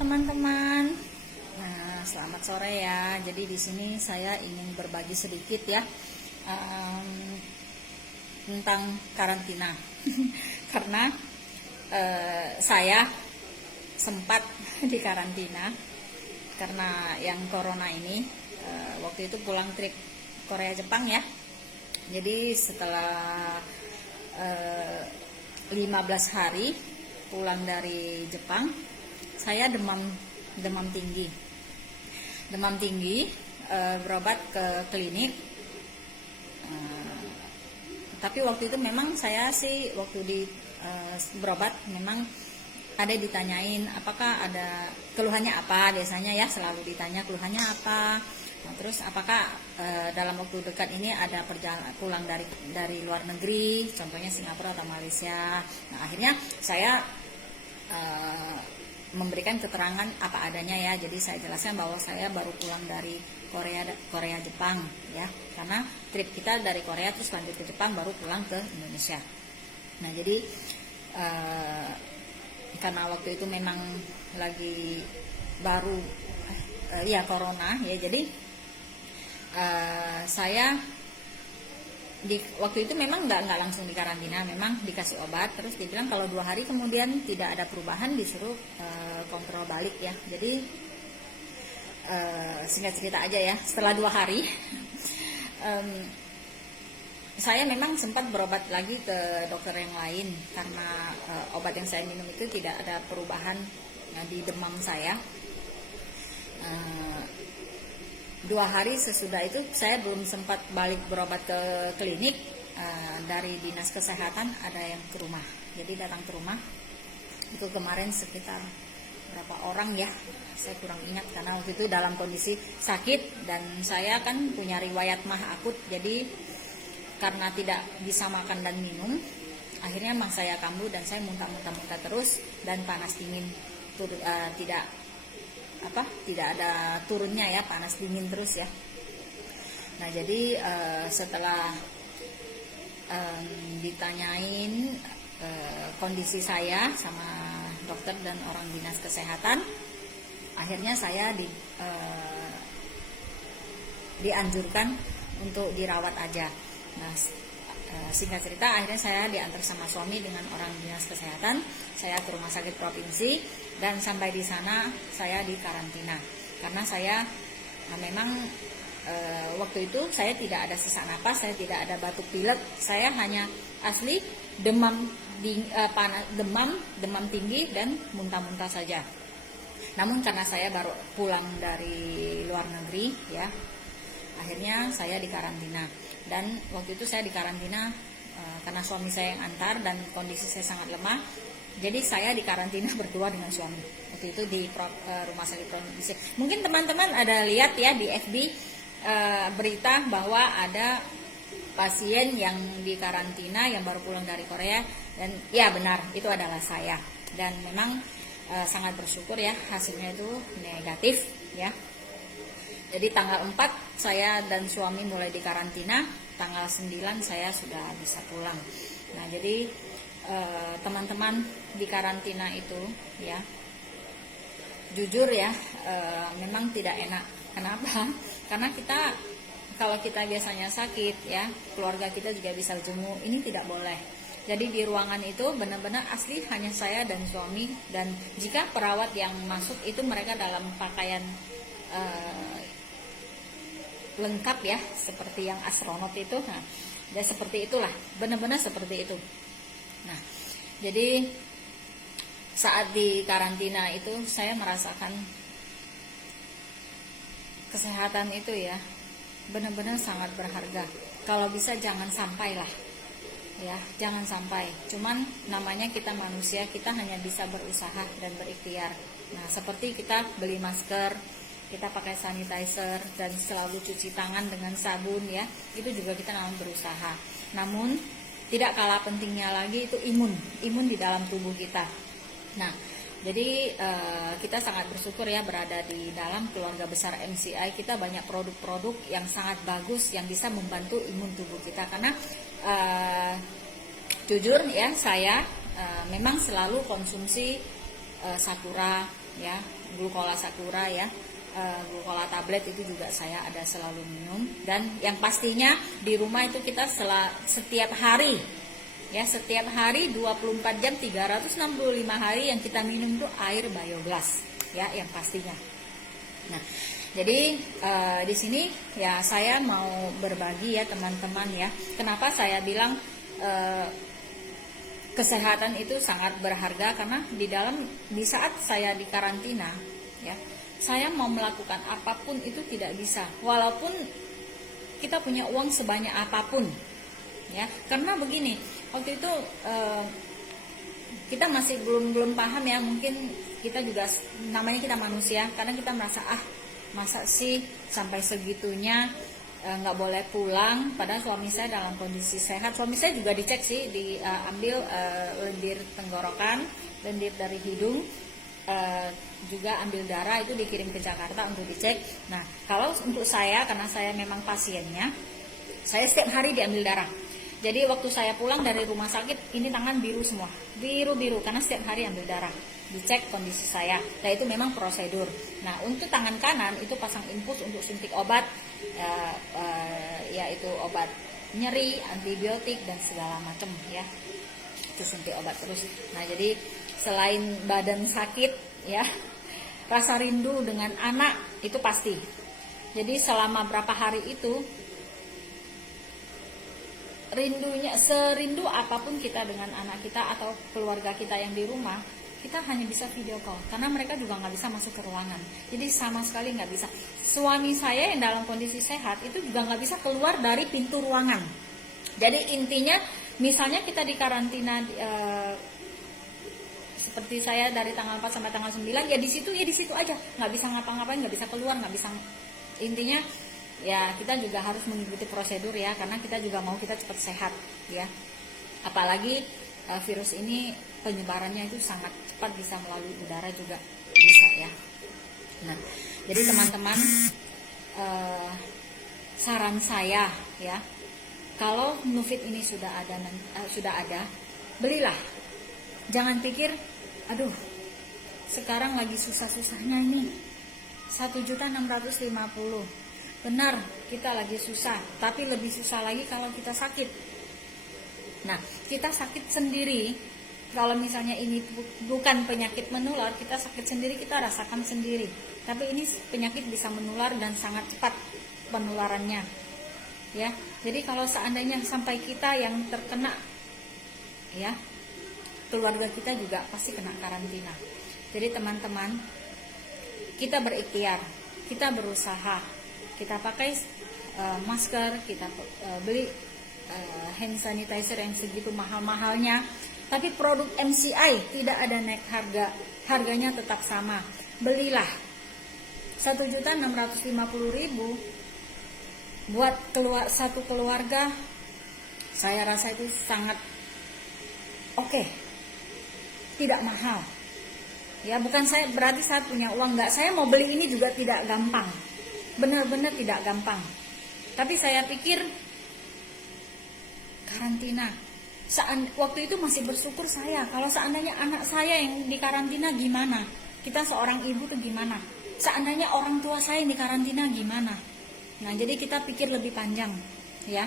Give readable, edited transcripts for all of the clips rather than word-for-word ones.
teman-teman. Nah, selamat sore ya. Jadi di sini saya ingin berbagi sedikit ya tentang karantina. Karena saya sempat di karantina karena yang corona ini. Waktu itu pulang trip Korea Jepang ya. Jadi setelah 15 hari pulang dari Jepang, saya demam tinggi, berobat ke klinik. Tapi waktu itu memang saya sih waktu di berobat memang ada ditanyain apakah ada keluhannya apa, biasanya ya selalu ditanya keluhannya apa. Nah, terus apakah dalam waktu dekat ini ada perjalanan pulang dari luar negeri, contohnya Singapura atau Malaysia. Nah, akhirnya saya memberikan keterangan apa adanya ya. Jadi saya jelaskan bahwa saya baru pulang dari Korea Jepang ya, karena trip kita dari Korea terus lanjut ke Jepang baru pulang ke Indonesia. Nah, jadi karena waktu itu memang lagi baru ya corona ya, jadi saya waktu itu memang nggak langsung di karantina, memang dikasih obat, terus dibilang kalau 2 hari kemudian tidak ada perubahan disuruh kontrol balik ya. Jadi singkat cerita aja ya, setelah 2 hari saya memang sempat berobat lagi ke dokter yang lain karena obat yang saya minum itu tidak ada perubahan di demam saya. 2 hari sesudah itu saya belum sempat balik berobat ke klinik. Dari dinas kesehatan ada yang ke rumah, jadi datang ke rumah itu kemarin sekitar berapa orang ya, saya kurang ingat karena waktu itu dalam kondisi sakit dan saya kan punya riwayat mah akut. Jadi karena tidak bisa makan dan minum, akhirnya mah saya kambuh dan saya muntah-muntah terus dan panas dingin, tidak ada turunnya ya, panas dingin terus ya. Nah, jadi setelah ditanyain kondisi saya sama dokter dan orang dinas kesehatan, akhirnya saya dianjurkan untuk dirawat aja. Nah, singkat cerita akhirnya saya diantar sama suami dengan orang dinas kesehatan, saya ke rumah sakit provinsi dan sampai di sana saya di karantina karena saya memang waktu itu saya tidak ada sesak napas, saya tidak ada batuk pilek, saya hanya asli demam tinggi dan muntah-muntah saja. Namun karena saya baru pulang dari luar negeri ya, akhirnya saya di karantina. Dan waktu itu saya di karantina karena suami saya yang antar dan kondisi saya sangat lemah. Jadi saya di karantina berdua dengan suami. Waktu itu di rumah sakit provinsi. Mungkin teman-teman ada lihat ya di FB berita bahwa ada pasien yang di karantina yang baru pulang dari Korea, dan ya benar itu adalah saya. Dan memang sangat bersyukur ya hasilnya itu negatif ya. Jadi tanggal 4 saya dan suami mulai di karantina, tanggal 9 saya sudah bisa pulang. Nah, jadi teman-teman di karantina itu ya, jujur ya memang tidak enak. Kenapa? Karena kalau kita biasanya sakit ya, keluarga kita juga bisa jenguk, ini tidak boleh. Jadi di ruangan itu benar-benar asli hanya saya dan suami, dan jika perawat yang masuk itu mereka dalam pakaian lengkap ya, seperti yang astronot itu. Nah, dan seperti itulah, benar-benar seperti itu. Nah, jadi saat di karantina itu saya merasakan kesehatan itu ya benar-benar sangat berharga. Kalau bisa jangan sampai lah ya, jangan sampai. Cuman namanya kita manusia, kita hanya bisa berusaha dan berikhtiar. Nah, seperti kita beli masker, kita pakai sanitizer dan selalu cuci tangan dengan sabun ya, itu juga kita namanya berusaha. Namun tidak kalah pentingnya lagi itu imun di dalam tubuh kita. Nah, jadi kita sangat bersyukur ya berada di dalam keluarga besar MCI. Kita banyak produk-produk yang sangat bagus yang bisa membantu imun tubuh kita. Karena jujur ya, saya memang selalu konsumsi Sakura ya, glucola sakura ya, glucola tablet itu juga saya ada selalu minum. Dan yang pastinya di rumah itu kita setiap hari ya, setiap hari 24 jam 365 hari yang kita minum itu air bioglas ya, yang pastinya. Nah, jadi di sini ya saya mau berbagi ya teman-teman ya, kenapa saya bilang kesehatan itu sangat berharga, karena di saat saya di karantina ya, saya mau melakukan apapun itu tidak bisa, walaupun kita punya uang sebanyak apapun ya. Karena begini, waktu itu kita masih belum paham ya, mungkin kita juga namanya kita manusia, karena kita merasa masa sih sampai segitunya nggak boleh pulang, padahal suami saya dalam kondisi sehat. Suami saya juga dicek sih, diambil lendir tenggorokan, lendir dari hidung, juga ambil darah, itu dikirim ke Jakarta untuk dicek. Nah, kalau untuk saya, karena saya memang pasiennya, saya setiap hari diambil darah. Jadi waktu saya pulang dari rumah sakit, ini tangan biru semua, biru-biru, karena setiap hari ambil darah, dicek kondisi saya. Nah, itu memang prosedur. Nah, untuk tangan kanan itu pasang infus untuk suntik obat, yaitu obat nyeri, antibiotik dan segala macam ya. Itu suntik obat terus. Nah, jadi selain badan sakit ya, rasa rindu dengan anak itu pasti. Jadi selama berapa hari itu, rindunya, serindu apapun kita dengan anak kita atau keluarga kita yang di rumah, kita hanya bisa video call, karena mereka juga nggak bisa masuk ke ruangan. Jadi sama sekali nggak bisa. Suami saya yang dalam kondisi sehat itu juga nggak bisa keluar dari pintu ruangan. Jadi intinya, misalnya kita di karantina seperti saya dari tanggal 4 sampai tanggal 9, ya di situ aja, nggak bisa ngapa-ngapain, nggak bisa keluar, nggak bisa. Intinya ya kita juga harus mengikuti prosedur ya, karena kita juga mau kita cepat sehat ya. Apalagi virus ini penyebarannya itu sangat cepat, bisa melalui udara juga bisa ya. Nah, jadi teman-teman, saran saya ya, kalau Nufit ini sudah ada, belilah. Jangan pikir, aduh sekarang lagi susah-susahnya ini 1.650.000. Benar, kita lagi susah, tapi lebih susah lagi kalau kita sakit. Nah, kita sakit sendiri, kalau misalnya ini bukan penyakit menular, kita sakit sendiri, kita rasakan sendiri. Tapi ini penyakit bisa menular dan sangat cepat penularannya. Ya, jadi kalau seandainya sampai kita yang terkena, ya, keluarga kita juga pasti kena karantina. Jadi teman-teman, kita berikhtiar, kita berusaha, kita pakai masker, kita beli hand sanitizer yang segitu mahal-mahalnya, tapi produk MCI tidak ada naik harga, harganya tetap sama. Belilah 1.650.000 buat satu keluarga. Saya rasa itu sangat oke. Tidak mahal. Ya, bukan saya berarti saya punya uang, enggak. Saya mau beli ini juga tidak gampang. Benar-benar tidak gampang. Tapi saya pikir karantina, waktu itu masih bersyukur saya. Kalau seandainya anak saya yang di karantina gimana? Kita seorang ibu tuh gimana? Seandainya orang tua saya yang di karantina gimana? Nah, jadi kita pikir lebih panjang, ya.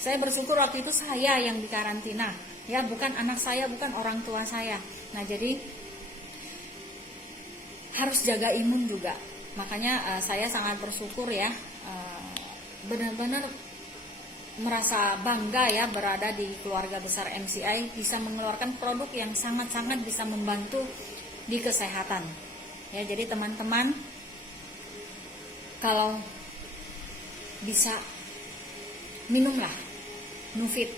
Saya bersyukur waktu itu saya yang di karantina, ya, bukan anak saya, bukan orang tua saya. Nah, jadi harus jaga imun juga. Makanya saya sangat bersyukur ya, benar-benar merasa bangga ya berada di keluarga besar MCI, bisa mengeluarkan produk yang sangat-sangat bisa membantu di kesehatan. Ya, jadi teman-teman, kalau bisa minumlah Nufit.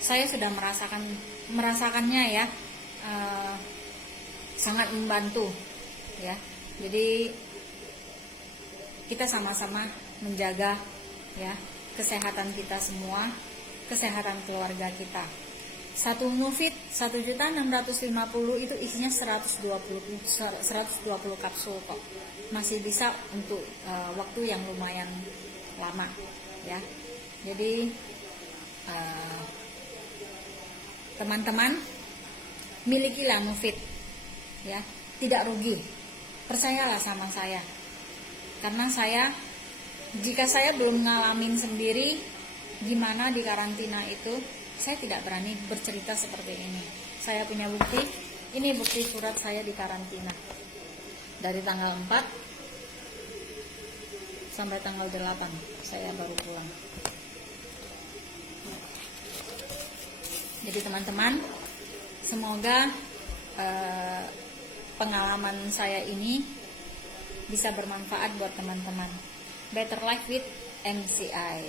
Saya sudah merasakannya ya, sangat membantu ya. Jadi kita sama-sama menjaga ya kesehatan kita semua, kesehatan keluarga kita. Satu Nufit 1.650.000 itu isinya 120 kapsul kok. Masih bisa untuk waktu yang lumayan lama ya. Jadi teman-teman, milikilah Nufit ya, tidak rugi. percayalah sama saya. Karena jika saya belum ngalamin sendiri gimana di karantina itu, saya tidak berani bercerita seperti ini. Saya punya bukti, ini bukti surat saya di karantina. Dari tanggal 4 sampai tanggal 8 saya baru pulang. Jadi teman-teman, semoga pengalaman saya ini bisa bermanfaat buat teman-teman. Better Life with MCI.